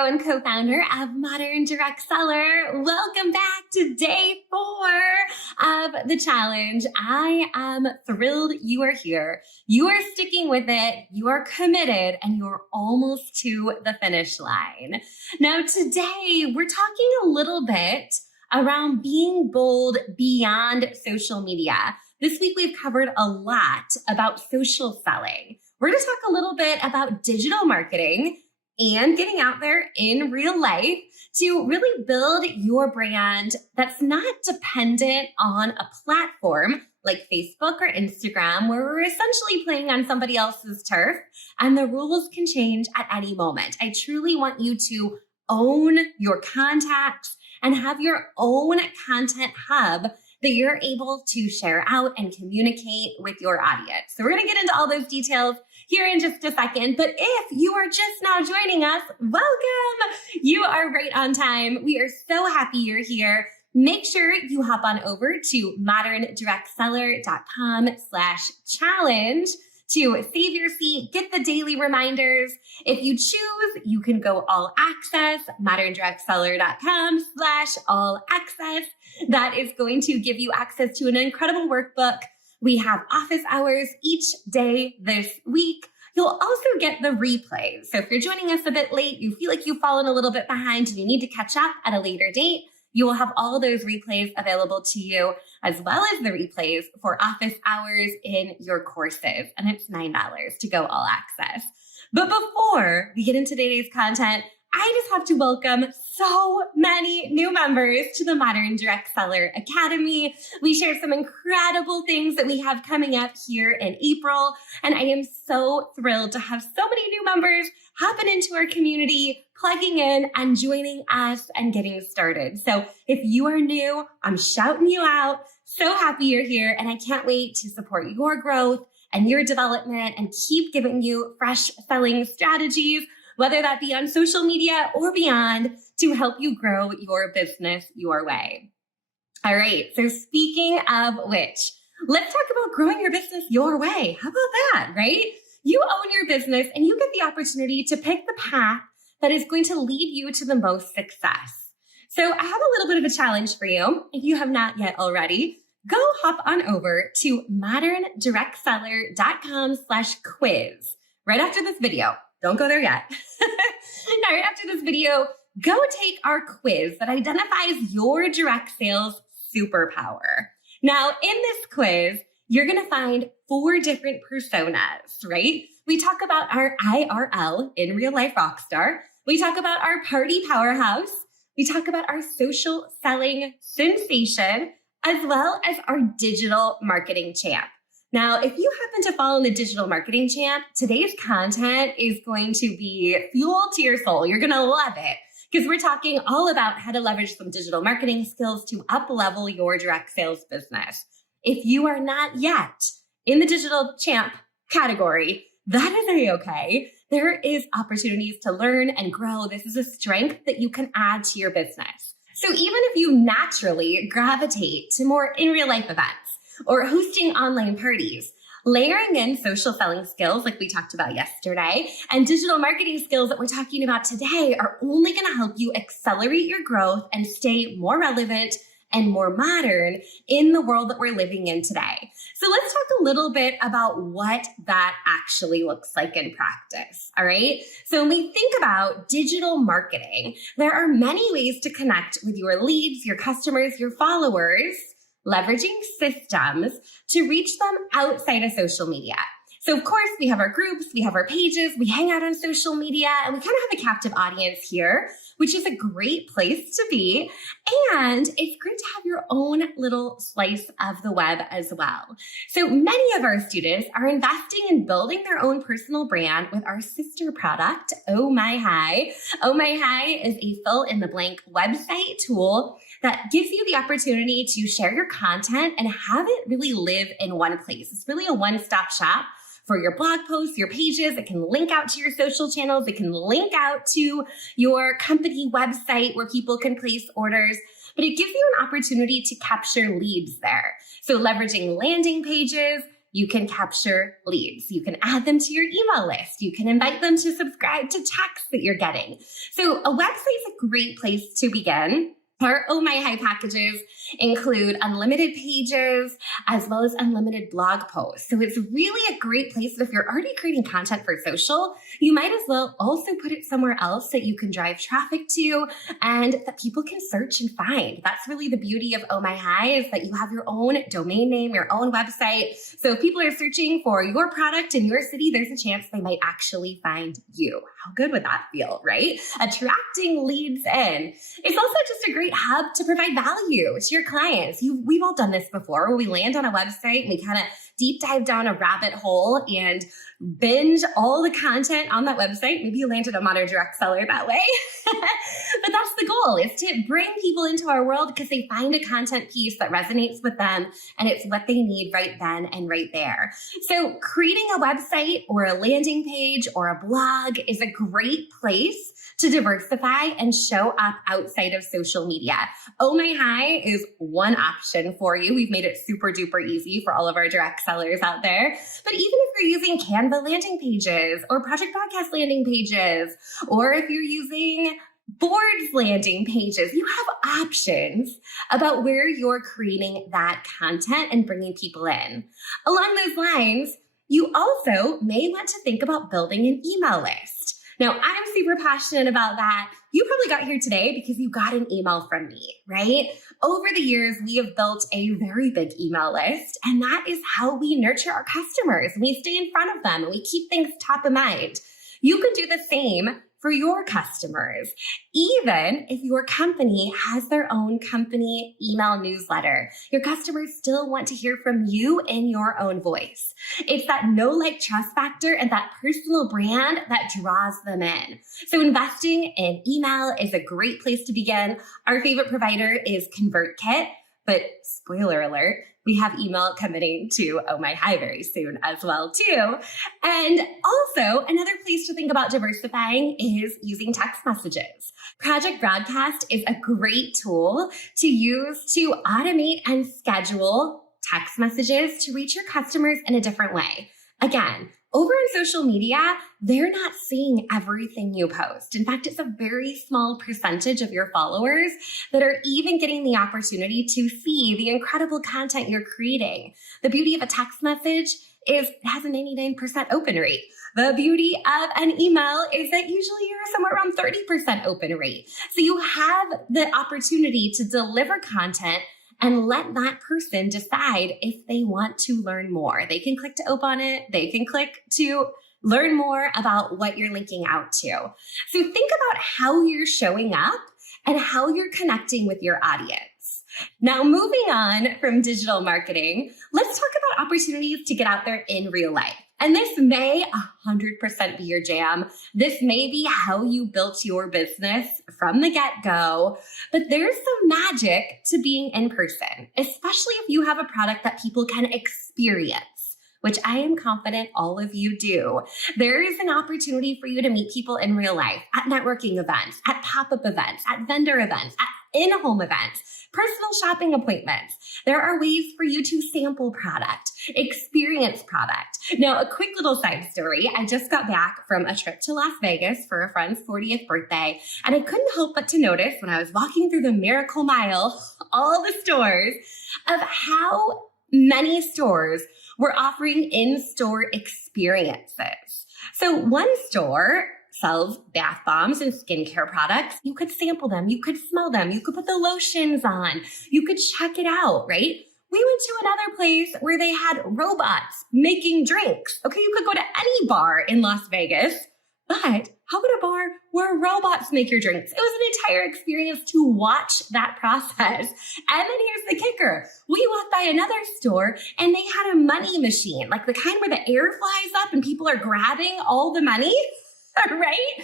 CEO and co-founder of Modern Direct Seller. Welcome back to day 4 of the challenge. I am thrilled you are here. You are sticking with it. You are committed and you're almost to the finish line. Now, today we're talking a little bit around being bold beyond social media. This week we've covered a lot about social selling. We're going to talk a little bit about digital marketing and getting out there in real life to really build your brand that's not dependent on a platform like Facebook or Instagram, where we're essentially playing on somebody else's turf and the rules can change at any moment. I truly want you to own your contacts and have your own content hub that you're able to share out and communicate with your audience. So we're going to get into all those details here in just a second. But if you are just now joining us, welcome. You are right on time. We are so happy you're here. Make sure you hop on over to moderndirectseller.com/challenge to save your seat, get the daily reminders. If you choose, you can go all access, moderndirectseller.com/all access. That is going to give you access to an incredible workbook. We have office hours each day this week. You'll also get the replays. So if you're joining us a bit late, you feel like you've fallen a little bit behind and you need to catch up at a later date, you will have all those replays available to you, as well as the replays for office hours in your courses. And it's $9 to go all access. But before we get into today's content, I just have to welcome so many new members to the Modern Direct Seller Academy. We share some incredible things that we have coming up here in April. And I am so thrilled to have so many new members hopping into our community, plugging in and joining us and getting started. So if you are new, I'm shouting you out. So happy you're here. And I can't wait to support your growth and your development and keep giving you fresh selling strategies, whether that be on social media or beyond, to help you grow your business your way. All right, so speaking of which, let's talk about growing your business your way. How about that, right? You own your business and you get the opportunity to pick the path that is going to lead you to the most success. So I have a little bit of a challenge for you. If you have not yet already, go hop on over to moderndirectseller.com/quiz right after this video. Don't go there yet. Now, right after this video, go take our quiz that identifies your direct sales superpower. Now, in this quiz, you're going to find 4 different personas, right? We talk about our IRL, in real life rockstar. We talk about our party powerhouse. We talk about our social selling sensation, as well as our digital marketing champ. Now, if you happen to follow the digital marketing champ, today's content is going to be fuel to your soul. You're going to love it because we're talking all about how to leverage some digital marketing skills to up-level your direct sales business. If you are not yet in the digital champ category, that is a-okay. There is opportunities to learn and grow. This is a strength that you can add to your business. So even if you naturally gravitate to more in real life events, or hosting online parties, layering in social selling skills like we talked about yesterday and digital marketing skills that we're talking about today are only going to help you accelerate your growth and stay more relevant and more modern in the world that we're living in today. So let's talk a little bit about what that actually looks like in practice, all right? So when we think about digital marketing, there are many ways to connect with your leads, your customers, your followers, leveraging systems to reach them outside of social media. So of course, we have our groups, we have our pages, we hang out on social media, and we kind of have a captive audience here, which is a great place to be. And it's great to have your own little slice of the web as well. So many of our students are investing in building their own personal brand with our sister product, Oh My Hi. Oh My Hi is a fill-in-the-blank website tool that gives you the opportunity to share your content and have it really live in one place. It's really a one-stop shop for your blog posts, your pages. It can link out to your social channels. It can link out to your company website where people can place orders, but it gives you an opportunity to capture leads there. So leveraging landing pages, you can capture leads. You can add them to your email list. You can invite them to subscribe to texts that you're getting. So a website is a great place to begin. Our Oh My High packages include unlimited pages as well as unlimited blog posts. So it's really a great place that if you're already creating content for social, you might as well also put it somewhere else that you can drive traffic to and that people can search and find. That's really the beauty of Oh My High, is that you have your own domain name, your own website. So if people are searching for your product in your city, there's a chance they might actually find you. How good would that feel, right? Attracting leads in. It's also just a great hub to provide value to your clients. We've all done this before, where we land on a website and we kind of deep dive down a rabbit hole and binge all the content on that website. Maybe you landed a modern direct seller that way. But that's the goal, is to bring people into our world because they find a content piece that resonates with them and it's what they need right then and right there. So creating a website or a landing page or a blog is a great place to diversify and show up outside of social media. Oh My High is one option for you. We've made it super duper easy for all of our direct sellers out there. But even if you're using Canva landing pages or Project Podcast landing pages, or if you're using Boards landing pages, you have options about where you're creating that content and bringing people in. Along those lines, you also may want to think about building an email list. Now, I'm super passionate about that. You probably got here today because you got an email from me, right? Over the years, we have built a very big email list, and that is how we nurture our customers. We stay in front of them and we keep things top of mind. You can do the same for your customers, even if your company has their own company email newsletter. Your customers still want to hear from you in your own voice. It's that know, like, trust factor and that personal brand that draws them in. So investing in email is a great place to begin. Our favorite provider is ConvertKit, but spoiler alert, we have email coming to Oh My High very soon as well too. And also another place to think about diversifying is using text messages. Project Broadcast is a great tool to use to automate and schedule text messages to reach your customers in a different way. Again, over on social media, they're not seeing everything you post. In fact, it's a very small percentage of your followers that are even getting the opportunity to see the incredible content you're creating. The beauty of a text message is it has a 99% open rate. The beauty of an email is that usually you're somewhere around 30% open rate. So you have the opportunity to deliver content and let that person decide if they want to learn more. They can click to open it. They can click to learn more about what you're linking out to. So think about how you're showing up and how you're connecting with your audience. Now, moving on from digital marketing, let's talk about opportunities to get out there in real life. And this may 100% be your jam. This may be how you built your business from the get-go, but there's some magic to being in person, especially if you have a product that people can experience, which I am confident all of you do. There is an opportunity for you to meet people in real life at networking events, at pop-up events, at vendor events, at in-home events, personal shopping appointments. There are ways for you to sample product, experience product. Now, a quick little side story. I just got back from a trip to Las Vegas for a friend's 40th birthday, and I couldn't help but to notice when I was walking through the Miracle Mile, all the stores, of how many stores were offering in-store experiences. So one store sells bath bombs and skincare products. You could sample them. You could smell them. You could put the lotions on. You could check it out, right? We went to another place where they had robots making drinks. Okay, you could go to any bar in Las Vegas, but how about a bar where robots make your drinks? It was an entire experience to watch that process. And then here's the kicker. We walked by another store and they had a money machine, like the kind where the air flies up and people are grabbing all the money. Right?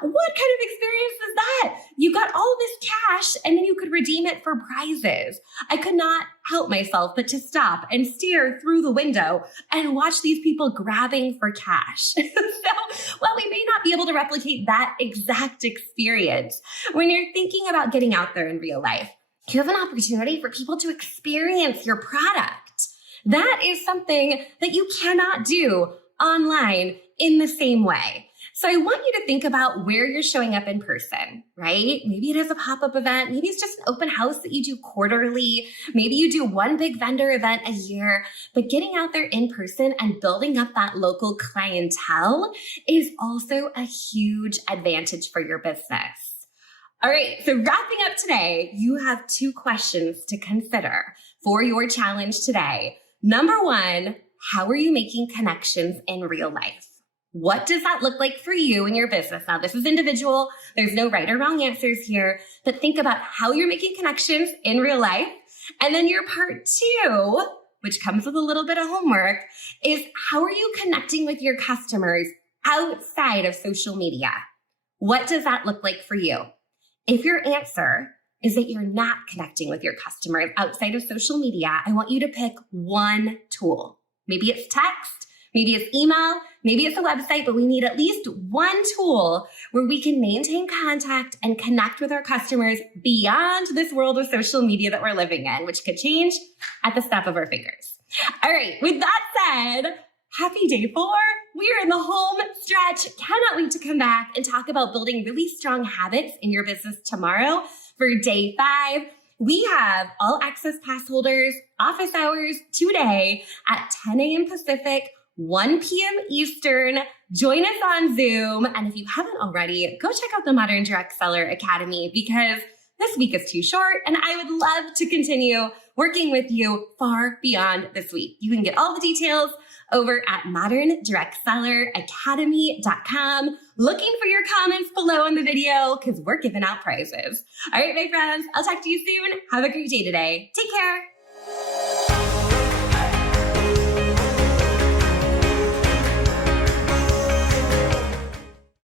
What kind of experience is that? You got all this cash and then you could redeem it for prizes. I could not help myself but to stop and stare through the window and watch these people grabbing for cash. So while we may not be able to replicate that exact experience, when you're thinking about getting out there in real life, you have an opportunity for people to experience your product. That is something that you cannot do online in the same way. So I want you to think about where you're showing up in person, right? Maybe it is a pop-up event. Maybe it's just an open house that you do quarterly. Maybe you do one big vendor event a year, but getting out there in person and building up that local clientele is also a huge advantage for your business. All right, so wrapping up today, you have 2 questions to consider for your challenge today. Number 1, how are you making connections in real life? What does that look like for you and your business? Now, this is individual. There's no right or wrong answers here, but think about how you're making connections in real life. And then your part 2, which comes with a little bit of homework, is how are you connecting with your customers outside of social media? What does that look like for you? If your answer is that you're not connecting with your customers outside of social media, I want you to pick one tool. Maybe it's text, maybe it's email, maybe it's a website, but we need at least one tool where we can maintain contact and connect with our customers beyond this world of social media that we're living in, which could change at the snap of our fingers. All right, with that said, happy day 4. We are in the home stretch. Cannot wait to come back and talk about building really strong habits in your business tomorrow for day 5. We have all access pass holders, office hours today at 10 a.m. Pacific, 1 p.m. Eastern. Join us on Zoom. And if you haven't already, go check out the Modern Direct Seller Academy because this week is too short and I would love to continue working with you far beyond this week. You can get all the details over at moderndirectselleracademy.com. Looking for your comments below on the video because we're giving out prizes. All right, my friends, I'll talk to you soon. Have a great day today. Take care.